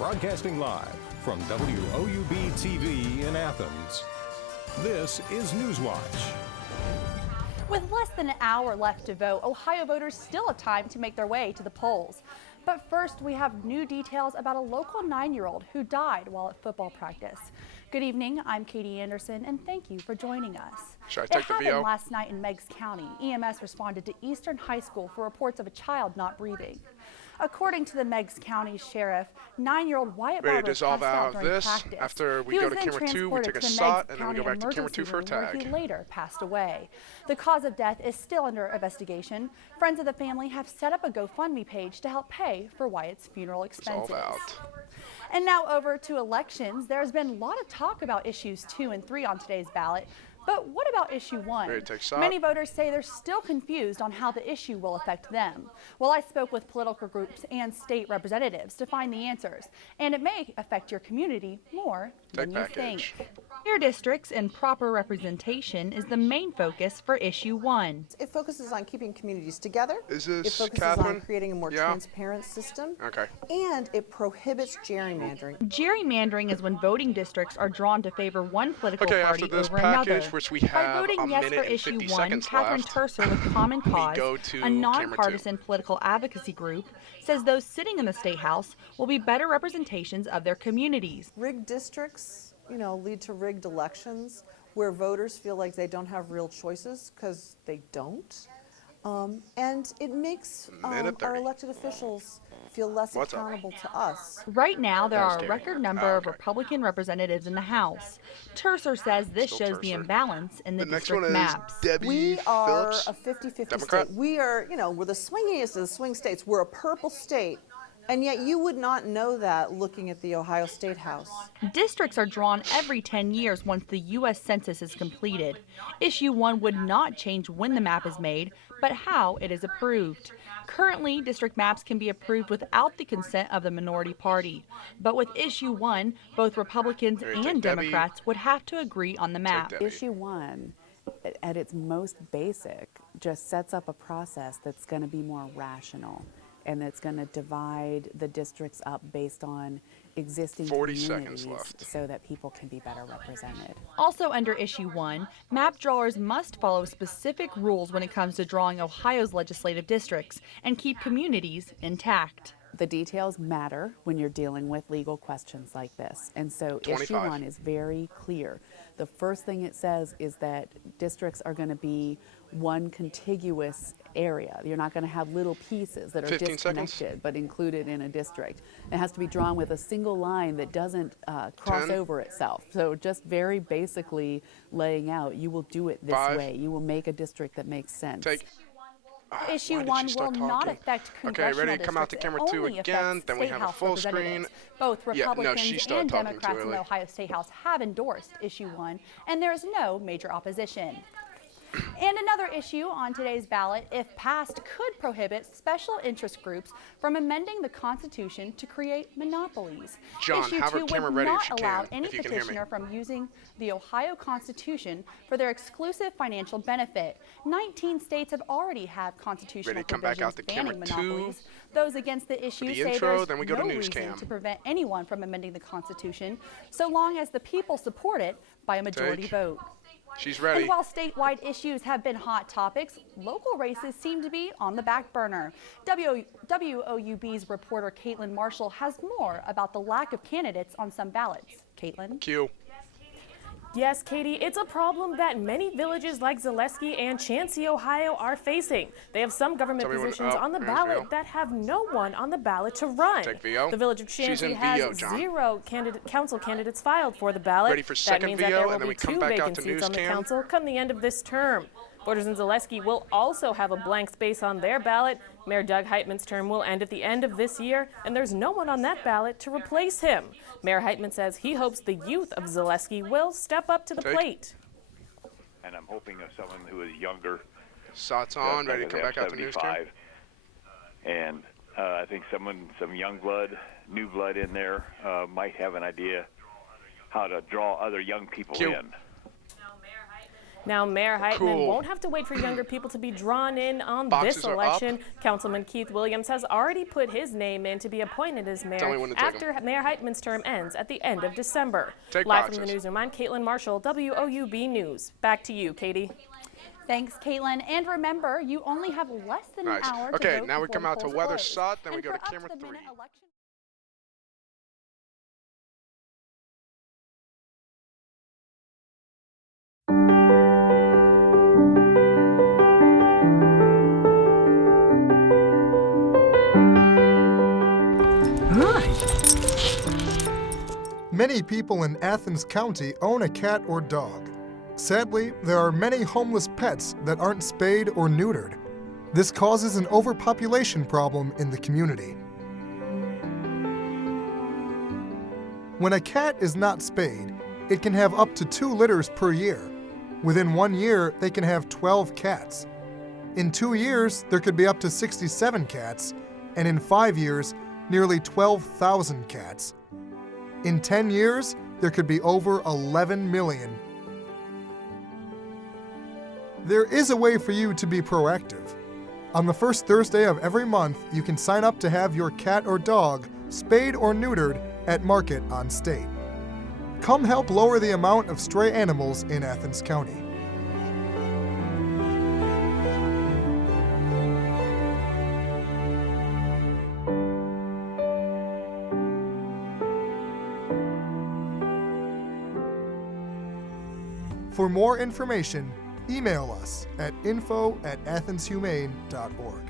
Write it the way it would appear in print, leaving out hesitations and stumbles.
Broadcasting live from WOUB TV in Athens, this is Newswatch. With less than an hour left to vote, Ohio voters still have time to make their way to the polls. But first, we have new details about a local 9-year-old who died while at football practice. Good evening, I'm Katie Anderson, and thank you for joining us. Should I take the VO? It happened last night in Meigs County. EMS responded to Eastern High School for reports of a child not breathing. According to the Meigs County Sheriff, 9-year-old Wyatt Barber passed out during practice. After we go to camera 2, we take a shot, and then we go back to camera 2 for a where tag. he later passed away. The cause of death is still under investigation. Friends of the family have set up a GoFundMe page to help pay for Wyatt's funeral expenses. And now over to elections. There's been a lot of talk about issues 2 and 3 on today's ballot. But what about issue 1? Many voters say they're still confused on how the issue will affect them. Well, I spoke with political groups and state representatives to find the answers, and it may affect your community more than you think. Your districts and proper representation is the main focus for issue 1. It focuses on keeping communities together. Is this It focuses Catherine? on creating a more transparent system. Okay. And it prohibits gerrymandering. Gerrymandering is when voting districts are drawn to favor one political party after this over package, another. which we By have voting a yes minute for and issue 50 1, seconds Catherine left, Terser with Common Cause, go to a camera nonpartisan political advocacy group, says those sitting in the State House will be better representations of their communities. Rigged districts, lead to rigged elections where voters feel like they don't have real choices because they don't. And it makes our elected officials feel less accountable to us. Right now, there are a record number of Republican representatives in the House. Terser says this shows the imbalance in the district maps. We are a 50-50 state. We are, we're the swingiest of the swing states. We're a purple state. And yet you would not know that looking at the Ohio State House. Districts are drawn every 10 years once the U.S. Census is completed. Issue 1 would not change when the map is made, but how it is approved. Currently, district maps can be approved without the consent of the minority party. But with Issue 1, both Republicans and Democrats would have to agree on the map. Issue 1, at its most basic, just sets up a process that's going to be more rational. And it's going to divide the districts up based on existing 40 communities seconds left. So that people can be better represented. Also under Issue 1, map drawers must follow specific rules when it comes to drawing Ohio's legislative districts and keep communities intact. The details matter when you're dealing with legal questions like this. And so 25. Issue 1 is very clear. The first thing it says is that districts are going to be one contiguous area. You're not going to have little pieces that are disconnected but included in a district. It has to be drawn with a single line that doesn't cross 10. over itself. So just very basically laying out, you will do it this 5. way. You will make a district that makes sense. Issue 1 will not affect congressional ready? Come out to camera 2 again. Then we have a full screen. Both Republicans and Democrats too in the Ohio State House have endorsed Issue 1, and there is no major opposition. And another issue on today's ballot, if passed, could prohibit special interest groups from amending the Constitution to create monopolies. John, Issue have 2 our camera would ready not if you allow can, any if you can hear me. petitioner from using the Ohio Constitution for their exclusive financial benefit. 19 states have already had constitutional provisions banning monopolies. Those against the issue say there's no reason to prevent anyone from amending the Constitution, so long as the people support it by a majority vote. She's ready. And while statewide issues have been hot topics, local races seem to be on the back burner. WOUB's reporter Caitlin Marshall has more about the lack of candidates on some ballots. Caitlin? Q. Yes, Katie, it's a problem that many villages like Zaleski and Chansey, Ohio are facing. They have some government positions on the ballot that have no one on the ballot to run. The village of Chansey has 0 council candidates filed for the ballot. That means that there will be 2 vacant seats on the council come the end of this term. Voters in Zaleski will also have a blank space on their ballot. Mayor Doug Heitman's term will end at the end of this year, and there's no one on that ballot to replace him. Mayor Heitman says he hopes the youth of Zaleski will step up to the plate. And I'm hoping of someone who is younger. Shots on, ready to come back out to news cam. And I think some young blood, new blood in there might have an idea how to draw other young people in. Now, Mayor Heitman won't have to wait for younger people to be drawn in on this election. Councilman Keith Williams has already put his name in to be appointed as mayor after Mayor Heitman's term ends at the end of December. Live from the newsroom, I'm Caitlin Marshall, WOUB News. Back to you, Katie. Thanks, Caitlin. And remember, you only have less than an hour to vote. Okay, now we come out to weather shot, then we go to camera 3. Many people in Athens County own a cat or dog. Sadly, there are many homeless pets that aren't spayed or neutered. This causes an overpopulation problem in the community. When a cat is not spayed, it can have up to 2 litters per year. Within 1 year, they can have 12 cats. In 2 years, there could be up to 67 cats, and in 5 years, nearly 12,000 cats. In 10 years, there could be over 11 million. There is a way for you to be proactive. On the first Thursday of every month, you can sign up to have your cat or dog spayed or neutered at Market on State. Come help lower the amount of stray animals in Athens County. For more information, email us at info@athenshumane.org.